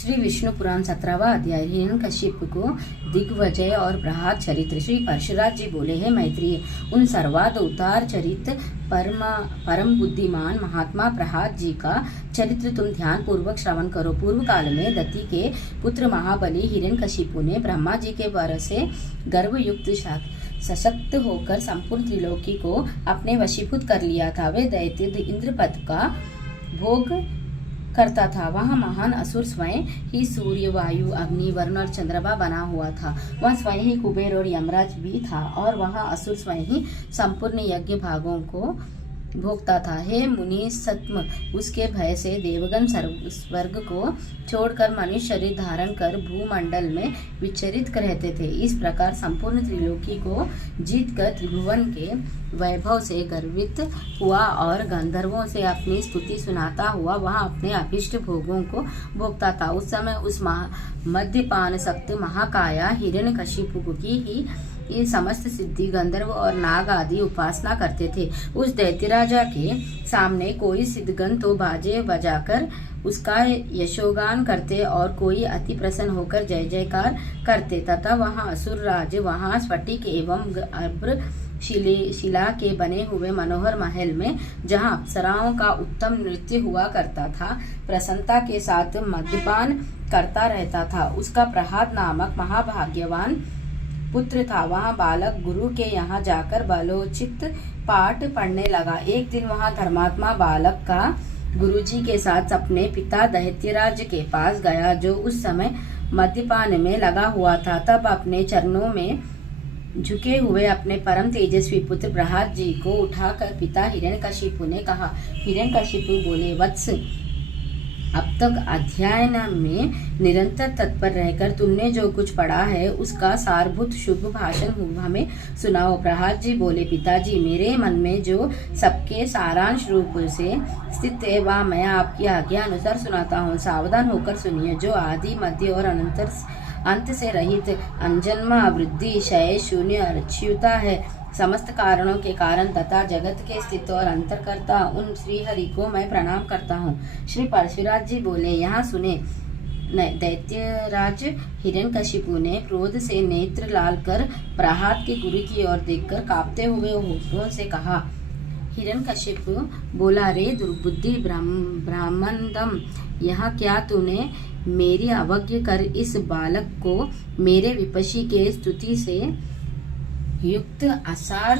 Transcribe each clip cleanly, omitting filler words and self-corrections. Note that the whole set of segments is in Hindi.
श्री विष्णु पुराण 17वां अध्याय हिरण्यकशिपु को दिग्विजय और बृहद चरित्र। श्री परशुराज जी बोले, हैं मैत्रेय, उन सर्वावतार चरित परम बुद्धिमान महात्मा प्रहलाद जी का चरित्र तुम ध्यान पूर्वक श्रवण करो। पूर्व काल में दति के पुत्र महाबली हिरण्यकशिपु ने ब्रह्मा जी के वर से गर्भयुक्त सशक्त होकर संपूर्ण त्रिलोकी को अपने वशीभूत कर लिया था। वे दैत्य इंद्रपद का भोग करता था। वहाँ महान असुर स्वयं ही सूर्य, वायु, अग्नि, वरुण और चंद्रमा बना हुआ था। वह स्वयं ही कुबेर और यमराज भी था और वहाँ असुर स्वयं ही संपूर्ण यज्ञ भागों को भोगता था। हे मुनि सत्म, उसके भय से देवगण स्वर्ग को छोड़कर मनुष्य शरीर धारण कर भूमंडल में विचरित रहते थे। इस प्रकार संपूर्ण त्रिलोकी को जीतकर त्रिभुवन के वैभव से गर्वित हुआ और गंधर्वों से अपनी स्तुति सुनाता हुआ वहां अपने अभिष्ट भोगों को भोगता था। उस समय उस मद्यपान सक्त महाकाया हिरण्यकशिपु की ही ये समस्त सिद्धि गंधर्व और नाग आदि उपासना करते थे। उस दैत्य राजा के सामने कोई सिद्धगण तो बाजे बजाकर उसका यशोगान करते और कोई अति प्रसन्न होकर जय जयकार करते तथा वहाँ असुर राज वहाँ स्फटिक एवं अभ्र शिला के बने हुए मनोहर महल में जहाँ अप्सराओं का उत्तम नृत्य हुआ करता था, प्रसन्नता के साथ मद्यपान करता रहता था। उसका प्रहलाद नामक महाभाग्यवान पुत्र था। वहाँ बालक गुरु के यहाँ जाकर बलोचित पाठ पढ़ने लगा। एक दिन वहाँ धर्मात्मा बालक का गुरुजी के साथ अपने पिता दैत्यराज के पास गया, जो उस समय मद्यपान में लगा हुआ था। तब अपने चरणों में झुके हुए अपने परम तेजस्वी पुत्र प्रहलाद जी को उठाकर पिता हिरण्यकशिपु ने कहा। हिरण्यकशिपु बोले, वत्स, अब तक अध्ययन में निरंतर तत्पर रहकर तुमने जो कुछ पढ़ा है उसका सारभूत शुभ भाषण हमें सुनाओ। प्रहलाद जी बोले, पिताजी, मेरे मन में जो सबके सारांश रूप से स्थित है वह मैं आपकी आज्ञा अनुसार सुनाता हूँ। सावधान होकर सुनिए। जो आदि मध्य और अंत से रहित अनजन्मा वृद्धि क्षय शून्य अच्युता है, समस्त कारणों के कारण तथा जगत के स्थित और अंतरकर्ता उन श्री हरि को मैं प्रणाम करता हूँ। श्री परशुराज जी बोले, यहाँ सुने। दैत्यराज हिरण्यकशिपु ने क्रोध से नेत्र लाल कर प्रहलाद के गुरु की ओर देखकर कांपते हुए होठों से कहा। हिरण्यकशिपु बोला, रे दुर्बुद्धि ब्राह्मणदम, यहाँ क्या तूने मेरी अवज्ञा कर इस बालक को मेरे विपक्षी के स्तुति से युक्त असार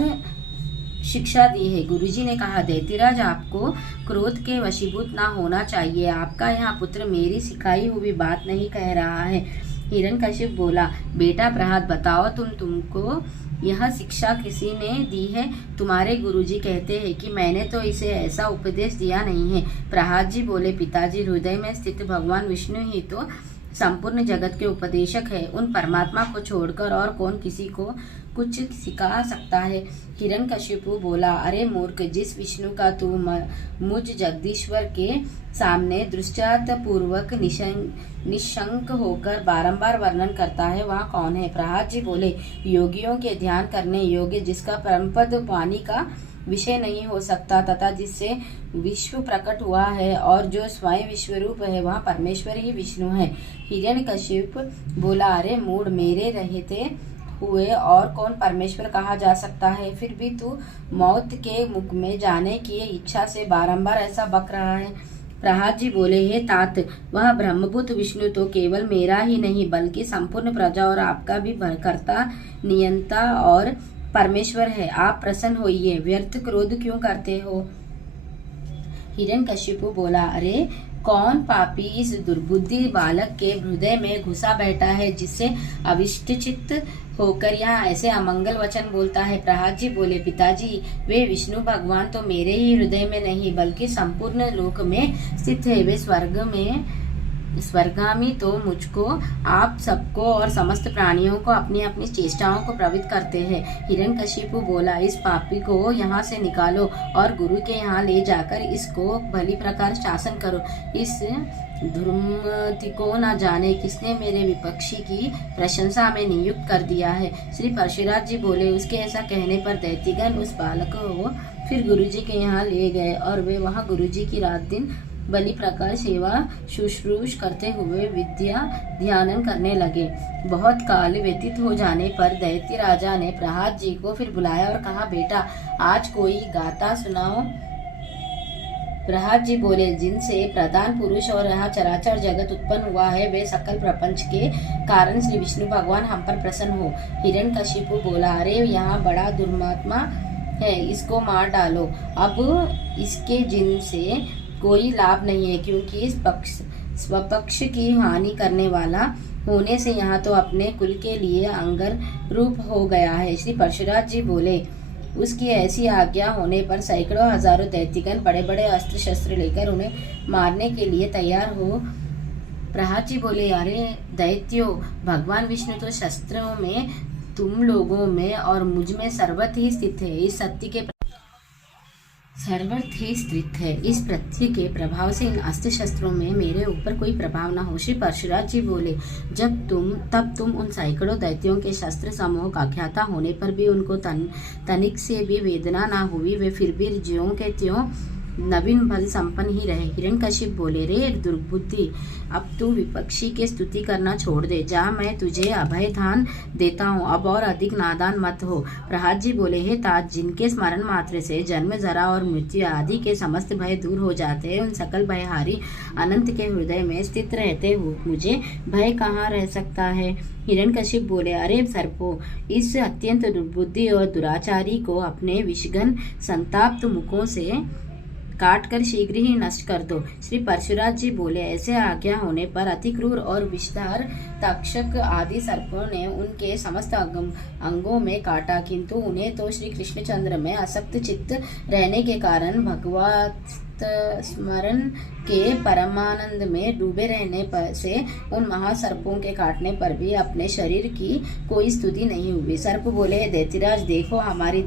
शिक्षा दी है। गुरुजी ने कहा, दैत्यराज, आपको क्रोध के वशीभूत ना होना चाहिए। आपका यहाँ पुत्र मेरी सिखाई हुई बात नहीं कह रहा है। हिरण्यकशिपु बोला, बेटा प्रहलाद, बताओ तुमको यह शिक्षा किसी ने दी है? तुम्हारे गुरुजी कहते हैं कि मैंने तो इसे ऐसा उपदेश दिया नहीं है। प्रहलाद जी बोले, पिताजी, हृदय में स्थित भगवान विष्णु ही तो संपूर्ण जगत के उपदेशक है। उन परमात्मा को छोड़कर और कौन किसी को कुछ सिखा सकता है? हिरण्यकशिपु बोला, अरे मूर्ख, जिस विष्णु का तू मुझ जगदीश्वर के सामने दृष्टांत पूर्वक निशंक होकर बारंबार वर्णन करता है, वहाँ कौन है? प्रहलाद जी बोले, योगियों के ध्यान करने योग्य, जिसका परमपद वाणी का विषय नहीं हो सकता तथा जिससे विश्व प्रकट हुआ है और जो स्वयं विश्वरूप है, वहाँ परमेश्वर ही विष्णु है। हिरण्यकशिपु बोला, अरे मूढ़, मेरे रहते हुए और कौन परमेश्वर कहा जा सकता है? फिर भी तू मौत के मुख में जाने की इच्छा से बारंबार ऐसा बक रहा है। प्रहलाद जी बोले, हे तात, वह ब्रह्मभूत विष्णु तो केवल मेरा ही नहीं बल्कि संपूर्ण प्रजा और आपका भी कर्ता, नियंता और परमेश्वर है। आप प्रसन्न होइए, व्यर्थ क्रोध क्यों करते हो? हिरण्यकशिपु बोला, अरे कौन पापी इस दुर्बुद्धि बालक के हृदय में घुसा बैठा है, जिससे अविष्टचित्त होकर यहाँ ऐसे अमंगल वचन बोलता है? प्रहलाद जी बोले, पिताजी, वे विष्णु भगवान तो मेरे ही हृदय में नहीं बल्कि संपूर्ण लोक में स्थित है। वे स्वर्गामी तो मुझको, आप सबको और समस्त प्राणियों को अपनी अपनी चेष्टाओं को प्रवृत्त करते हैं। हिरण्यकशिपु बोला, इस पापी को यहाँ से निकालो और गुरु के यहाँ ले जाकर इसको भली प्रकार शासन करो। इस धूर्मति को न जाने किसने मेरे विपक्षी की प्रशंसा में नियुक्त कर दिया है। श्री परशुराज जी बोले, उसके ऐसा कहने पर दैत्यगण उस बालक को फिर गुरुजी के यहाँ ले गए और वे वहाँ गुरुजी की रात दिन बलि प्रकार सेवा शुश्रूष करते हुए विद्या ध्यान करने लगे। बहुत काल व्यतीत हो जाने पर दैत्य राजा ने प्रहलाद जी को फिर बुलाया और कहा, बेटा आज कोई गाथा सुनाओ। प्रहलाद जी बोले, जिनसे प्रधान पुरुष और यहाँ चराचर जगत उत्पन्न हुआ है, वे सकल प्रपंच के कारण श्री विष्णु भगवान हम पर प्रसन्न हो। हिरण्यकशिपु बोला, अरे यहाँ बड़ा दुर्मात्मा है, इसको मार डालो। अब इसके जिनसे कोई लाभ नहीं है, क्योंकि इस स्वपक्ष की हानि करने वाला होने से यहाँ तो अपने कुल के लिए अंगर रूप हो गया है। श्री परशुराम जी बोले, उसकी ऐसी आज्ञा होने पर सैकड़ों हजारों दैत्यगण बड़े बड़े अस्त्र शस्त्र लेकर उन्हें मारने के लिए तैयार हो। प्रहलाद जी बोले, अरे दैत्यो, भगवान विष्णु तो शस्त्रों में, तुम लोगों में और मुझ में सर्वत्र ही स्थित है। इस सत्य के सर्वत्र ही स्थित है। इस प्रत्यय के प्रभाव से इन अस्त्र शस्त्रों में मेरे ऊपर कोई प्रभाव न हो। श्री परशुराम जी बोले, तब तुम उन सैकड़ों दैत्यों के शस्त्र समूह का ज्ञाता होने पर भी उनको तनिक से भी वेदना न हुई, वे फिर भी ज्यों के त्यों नवीन बल संपन्न ही रहे। हिरण्यकशिप बोले, रे दुर्बुद्धि, अब तू विपक्षी के स्तुति करना छोड़ दे, जा, मैं तुझे अभय दान देता हूँ, अब और अधिक नादान मत हो। प्रहलाद जी बोले, हे तात, जिनके स्मरण मात्र से जन्म, जरा और मृत्यु आदि के समस्त भय दूर हो जाते हैं, उन सकल भयहारी अनंत के हृदय में स्थित रहते हुए मुझे भय कहाँ रह सकता है। हिरण्यकशिप बोले, अरे सर्पो, इस अत्यंत दुर्बुद्धि और दुराचारी को अपने विषगन संताप्त मुखों से काट कर शीघ्र ही नष्ट कर दो। श्री परशुराम जी बोले, ऐसे आज्ञा होने पर अति क्रूर और विषधार तक्षक आदि सर्पों ने उनके समस्त अंगों में काटा, किंतु उन्हें तो श्री कृष्णचंद्र में आसक्त चित्त रहने के कारण भगवत स्मरण के परमानंद में डूबे रहने पर से उन महासर्पों के काटने पर भी अपने शरीर की कोई स्तुति नहीं हुई। सर्प बोले, दैत्यराज देखो, हमारी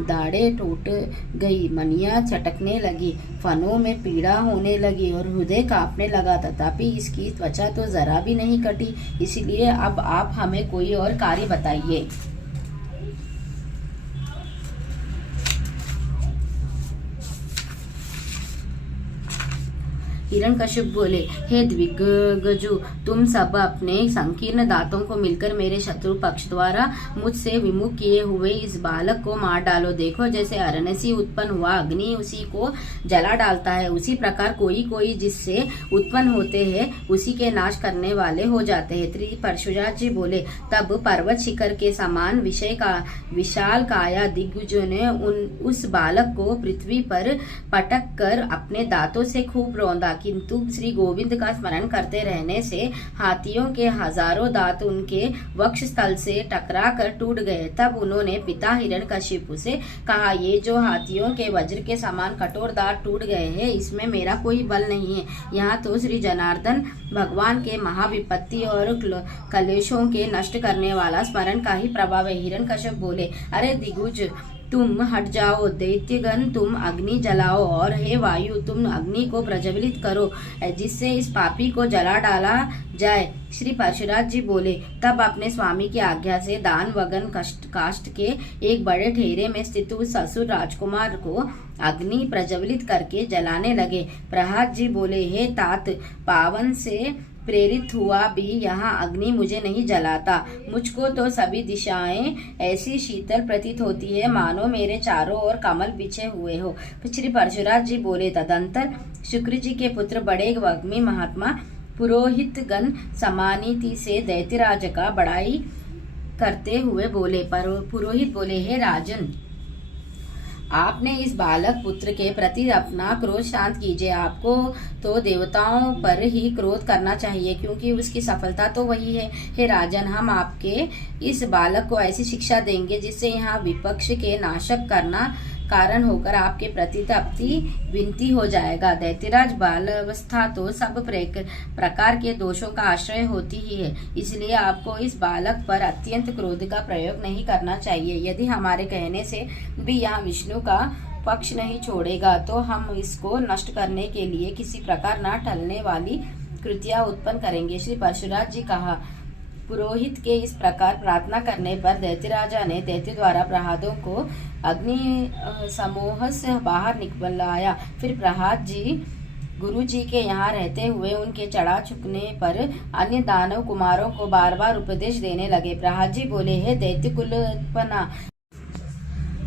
दाढ़ें टूट गई, मनियाँ चटकने लगी, फनों में पीड़ा होने लगी और हृदय कांपने लगा, तथापि इसकी त्वचा तो जरा भी नहीं कटी। इसलिए अब आप हमें कोई और कार्य बताइए। हिरण्यकशिप बोले, हे द्विगजु, तुम सब अपने संकीर्ण दांतों को मिलकर मेरे शत्रु पक्ष द्वारा मुझसे विमुख किए हुए इस बालक को मार डालो। देखो, जैसे अरण्य से उत्पन्न हुआ अग्नि उसी को जला डालता है, उसी प्रकार कोई जिससे उत्पन्न होते हैं उसी के नाश करने वाले हो जाते हैं। श्री परशुराम जी बोले, तब पर्वत शिखर के समान विशाल काया दिग्गजों ने उस बालक को पृथ्वी पर पटक कर अपने दांतों से खूब रौंदा, किंतु श्री गोविंद का स्मरण करते रहने से हाथियों के हजारों दांत उनके वक्ष स्थल से टकरा कर टूट गए। तब उन्होंने पिता हिरण्यकशिपु से कहा, ये जो हाथियों के वज्र के समान कठोर दांत टूट गए हैं, इसमें मेरा कोई बल नहीं है। यहाँ तो श्री जनार्दन भगवान के महाविपत्ति और कलेशों के नष्ट करने वाला स्मरण का ही प्रभाव है। हिरण्यकशिप बोले, अरे दिग्गज, तुम हट जाओ, दैत्यगण तुम अग्नि जलाओ, और हे वायु, तुम अग्नि को प्रज्वलित करो, जिससे इस पापी को जला डाला जाए। श्री परशुराम जी बोले, तब अपने स्वामी की आज्ञा से दान वगन काष्ठ के एक बड़े ठेरे में स्थित उस ससुर राजकुमार को अग्नि प्रज्वलित करके जलाने लगे। प्रहलाद जी बोले, हे तात, पावन से प्रेरित हुआ भी यहाँ अग्नि मुझे नहीं जलाता। मुझको तो सभी दिशाएं ऐसी शीतल प्रतीत होती है, मानो मेरे चारों ओर कमल बिछे हुए हो। श्री परशुराम जी बोले, तदंतर शुक्र जी के पुत्र बड़े वग्मी महात्मा पुरोहित गण समानीति से दैत्यराज का बड़ाई करते हुए बोले। पुरोहित बोले, हे राजन, आपने इस बालक पुत्र के प्रति अपना क्रोध शांत कीजिए। आपको तो देवताओं पर ही क्रोध करना चाहिए, क्योंकि उसकी सफलता तो वही है। हे राजन, हम आपके इस बालक को ऐसी शिक्षा देंगे जिससे यहाँ विपक्ष के नाशक करना कारण होकर आपके प्रति तप्ति विनती हो जाएगा। दैत्यराज बालावस्था तो सब प्रकार के दोषों का आश्रय होती ही है, इसलिए आपको इस बालक पर अत्यंत क्रोध का प्रयोग नहीं करना चाहिए। यदि हमारे कहने से भी यहाँ विष्णु का पक्ष नहीं छोड़ेगा तो हम इसको नष्ट करने के लिए किसी प्रकार न टलने वाली कृतियां उत्पन्न करेंगे। श्री परशुराम जी कहा, पुरोहित के इस प्रकार प्रार्थना करने पर दैत्यराजा ने दैत्य द्वारा प्रहलादों को अग्नि समूह से बाहर निकलाया। फिर प्रहलाद जी गुरु जी के यहाँ रहते हुए उनके चढ़ा चुकने पर अन्य दानव कुमारों को बार बार उपदेश देने लगे। प्रहलाद जी बोले, हे दैत्य कुलोत्पन्ना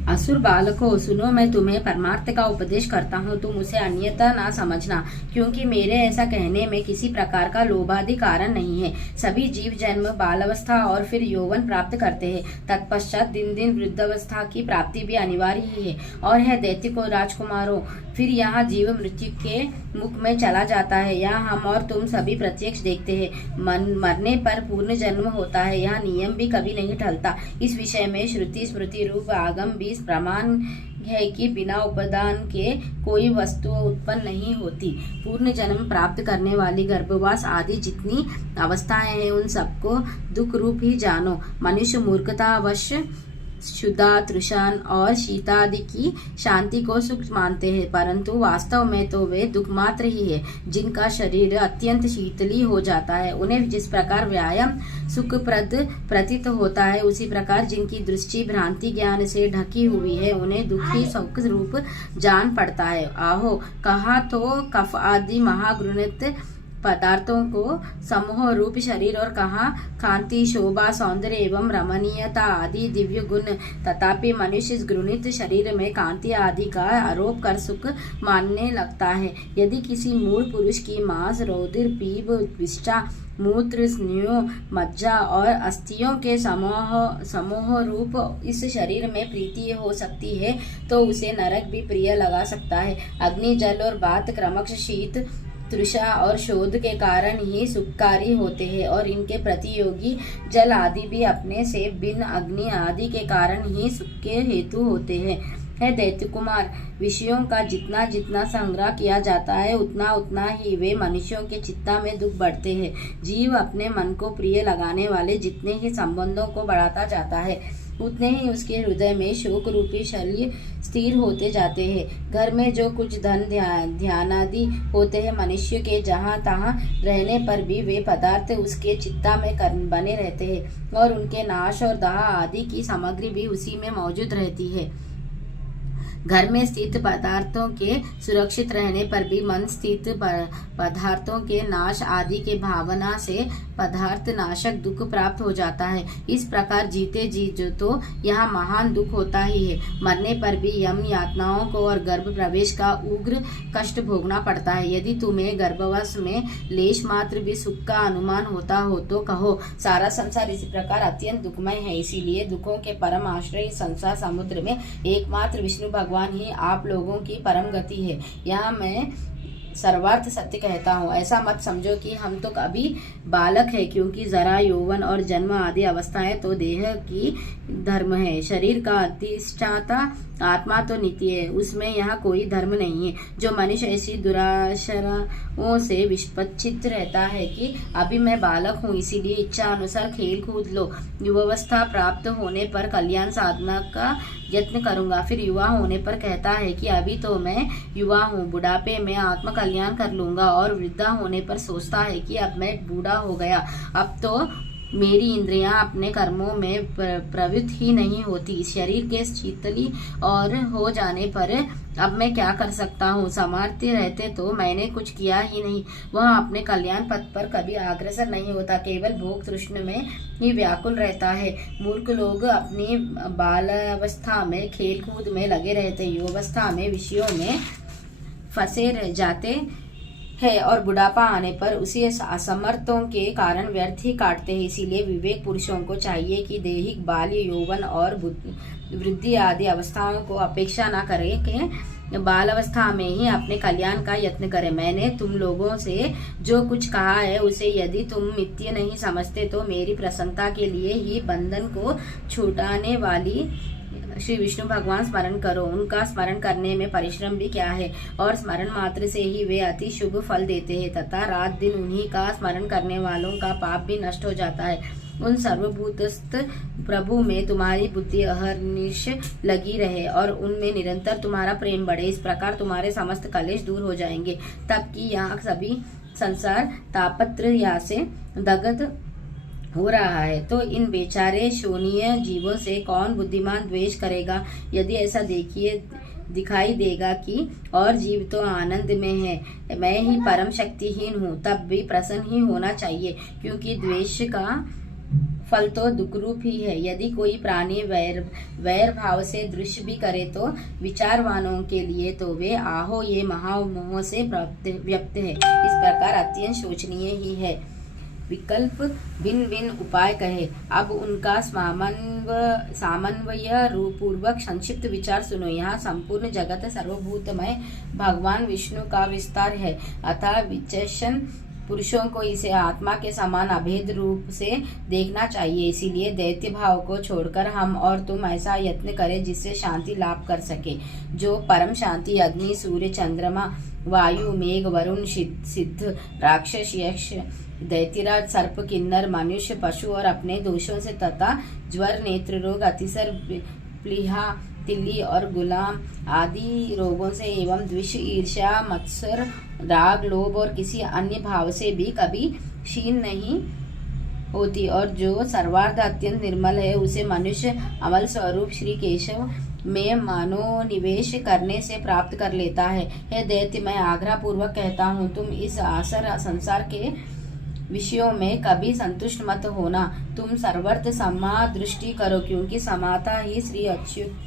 असुर बालकों, सुनो, मैं तुम्हें परमार्थ का उपदेश करता हूँ, तुम उसे अन्यथा ना समझना, क्योंकि मेरे ऐसा कहने में किसी प्रकार का लोभादि कारण नहीं है। सभी जीव जन्म, बालावस्था और फिर यौवन प्राप्त करते हैं। तत्पश्चात दिन दिन वृद्धावस्था की प्राप्ति भी अनिवार्य ही है। और है दैत्य को राजकुमारों, फिर यहाँ जीव मृत्यु के मुख में चला जाता है। यहाँ हम और तुम सभी प्रत्यक्ष देखते हैं। मरने पर पूर्ण जन्म होता है। यहाँ नियम भी कभी नहीं टलता। इस विषय में श्रुति स्मृति रूप आगम भी प्रमाण है कि बिना उपादान के कोई वस्तु उत्पन्न नहीं होती। पूर्ण जन्म प्राप्त करने वाली गर्भवास आदि जितनी अवस्थाएं हैं उन सबको दुख रूप ही जानो। मनुष्य मूर्खतावश क्षुधा, तृषान और शीतादि की शांति को सुख मानते हैं, परंतु वास्तव में तो वे दुख मात्र ही है। जिनका शरीर अत्यंत शीतली हो जाता है, उन्हें जिस प्रकार व्यायाम सुखप्रद प्रतीत होता है, उसी प्रकार जिनकी दृष्टि भ्रांति ज्ञान से ढकी हुई है, उन्हें दुखी सुख रूप जान पड़ता है। आहो, कहा तो कफ आदि महागुणित पदार्थों को समूह रूप शरीर और कहा कांति, शोभा, सौंदर्य एवं रमणीयता आदि दिव्य गुण। तथापि मनुष्य इस घृणित शरीर में कांति आदि का आरोप कर सुख मानने लगता है। यदि किसी मूल पुरुष की मांस, रौद्र, पीप, विष्ठा, मूत्र, स्नेह, मज्जा और अस्थियों के समूह रूप इस शरीर में प्रीति हो सकती है, तो उसे नरक भी प्रिय लगा सकता है। अग्नि, जल और वात क्रमश शीत, तृषा और शोध के कारण ही सुखकारी होते हैं, और इनके प्रतियोगी जल आदि भी अपने से भिन्न अग्नि आदि के कारण ही सुख के हेतु होते हैं। है दैत्य कुमार, विषयों का जितना जितना संग्रह किया जाता है, उतना उतना ही वे मनुष्यों के चित्ता में दुख बढ़ते हैं। जीव अपने मन को प्रिय लगाने वाले जितने ही संबंधों को बढ़ाता जाता है, उतने ही उसके हृदय में शोक रूपी शल्य स्थिर होते जाते हैं। घर में जो कुछ धन ध्यान आदि होते हैं, मनुष्य के जहाँ तहाँ रहने पर भी वे पदार्थ उसके चित्ता में बने रहते हैं, और उनके नाश और दाह आदि की सामग्री भी उसी में मौजूद रहती है। घर में स्थित पदार्थों के सुरक्षित रहने पर भी मन स्थित पदार्थों के नाश आदि के भावना से पदार्थ नाशक दुख प्राप्त हो जाता है। इस प्रकार जीते जी जो तो यहाँ महान दुख होता ही है। मरने पर भी यम यातनाओं को और गर्भ प्रवेश का उग्र कष्ट भोगना पड़ता है। यदि तुम्हें गर्भवास में लेश मात्र भी सुख का अनुमान होता हो तो कहो, सारा संसार इसी प्रकार अत्यंत दुखमय है। इसीलिए दुखों के परम आश्रय संसार समुद्र में एकमात्र विष्णु भगवान ही आप लोगों की परम गति है। यहाँ मैं सर्वार्थ सत्य कहता हूँ। ऐसा मत समझो कि हम तो अभी बालक है, क्योंकि जरा, यौवन और जन्म आदि अवस्थाएं तो देह की धर्म है। शरीर का अधिष्ठाता आत्मा तो नित्य है, उसमें यहाँ कोई धर्म नहीं है। जो मनुष्य ऐसी दुराशराओं से विपच्चित रहता है कि अभी मैं बालक हूँ, इसीलिए इच्छा अनुसार खेल कूद लो, युवावस्था प्राप्त होने पर कल्याण साधना का यत्न करूंगा, फिर युवा होने पर कहता है कि अभी तो मैं युवा हूँ, बुढ़ापे में आत्म कल्याण कर लूंगा, और वृद्धा होने पर सोचता है कि अब मैं बूढ़ा हो गया, अब तो मेरी इंद्रियां अपने कर्मों में प्रवृत्त ही नहीं होती। शरीर के शीतली और हो जाने पर अब मैं क्या कर सकता हूँ, सामर्थ्य रहते तो मैंने कुछ किया ही नहीं। वह अपने कल्याण पथ पर कभी अग्रसर नहीं होता, केवल भोग तृष्ण में ही व्याकुल रहता है। मूर्ख लोग अपनी बालावस्था में खेल कूद में लगे रहते, युवावस्था में विषयों में फंसे रह जाते है, और बुढ़ापा आने पर उसी असमर्थों के कारण व्यर्थ ही काटते हैं। इसीलिए विवेक पुरुषों को चाहिए कि दैहिक बाल्य, यौवन और वृद्धि आदि अवस्थाओं को अपेक्षा न करें कि बाल अवस्था में ही अपने कल्याण का यत्न करें। मैंने तुम लोगों से जो कुछ कहा है उसे यदि तुम मिथ्य नहीं समझते तो मेरी प्रसन्नता के लिए ही बंधन को छुड़ाने वाली श्री विष्णु भगवान स्मरण करो। उनका स्मरण करने में परिश्रम भी क्या है, और स्मरण मात्र से ही वे अति शुभ फल देते हैं, तथा रात दिन उन्हीं का स्मरण करने वालों का पाप भी नष्ट हो जाता है। उन सर्वभूतस्थ प्रभु में तुम्हारी बुद्धि अहर्निश लगी रहे और उनमें निरंतर तुम्हारा प्रेम बढ़े। इस प्रकार तुम्हारे समस्त कलेश दूर हो जाएंगे। तब कि यहाँ सभी संसार तापत्रय से दग्ध हो रहा है, तो इन बेचारे शोनीय जीवों से कौन बुद्धिमान द्वेष करेगा। यदि ऐसा दिखाई देगा कि और जीव तो आनंद में है, मैं ही परम शक्तिहीन हूँ, तब भी प्रसन्न ही होना चाहिए, क्योंकि द्वेष का फल तो दुख रूप ही है। यदि कोई प्राणी वैर भाव से दृश्य भी करे तो विचारवानों के लिए तो वे आहो ये महामोह से व्यक्त है, इस प्रकार अत्यंत शोचनीय ही है। विकल्प भिन्न भिन्न उपाय कहे। अब उनका सामन्वय पूर्वक संक्षिप्त विचार सुनो। यहाँ संपूर्ण जगत सर्वभूतमय भगवान विष्णु का विस्तार है, अतः विचक्षण पुरुषों को इसे आत्मा के समान अभेद रूप से देखना चाहिए। इसीलिए दैत्य भाव को छोड़कर हम और तुम ऐसा यत्न करें जिससे शांति लाभ कर सके। जो परम शांति अग्नि, सूर्य, चंद्रमा, वायु, मेघ, वरुण, सिद्ध, राक्षस, यक्ष, दैत्यराज, सर्प, किन्नर, मनुष्य, पशु और अपने दोषों से तथा ज्वर, नेत्र रोग, अतिसर, प्लीहा, तिल्ली और गुलाम आदि रोगों से एवं द्वेष, ईर्ष्या, मत्सर, राग, लोभ और किसी अन्य भाव से भी कभी क्षीण नहीं होती, और जो सर्वार्थ अत्यंत निर्मल है उसे मनुष्य अमल स्वरूप श्री केशव में मनोनिवेश करने से प्राप्त कर लेता है। हे दैत्य, मैं आग्रह पूर्वक कहता हूँ, तुम इस आसर संसार के विषयों में कभी संतुष्ट मत होना। तुम सर्वत्र समा दृष्टि करो, क्योंकि समाता ही श्री अच्युत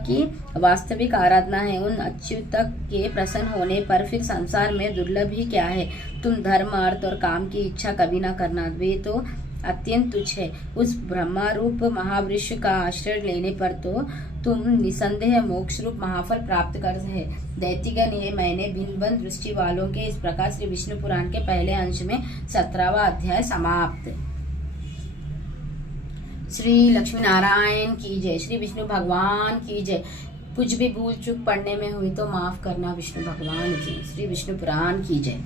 की वास्तविक आराधना है। उन अच्युत के प्रसन्न होने पर फिर संसार में दुर्लभ ही क्या है। तुम धर्म, अर्थ और काम की इच्छा कभी न करना, वे तो अत्यंत तुच्छ है। उस ब्रह्मारूप महावृक्ष का आश्रय लेने पर तो तुम निसंदेह मोक्ष रूप महाफल प्राप्त कर है। दैत्यगण, ये मैंने भिन्न भिन्न दृष्टि वालों के इस प्रकार श्री विष्णु पुराण के पहले अंश में 17वां अध्याय समाप्त। श्री लक्ष्मी नारायण की जय। श्री विष्णु भगवान की जय। कुछ भी भूल चूक पढ़ने में हुई तो माफ करना विष्णु भगवान की। श्री विष्णु पुराण की जय।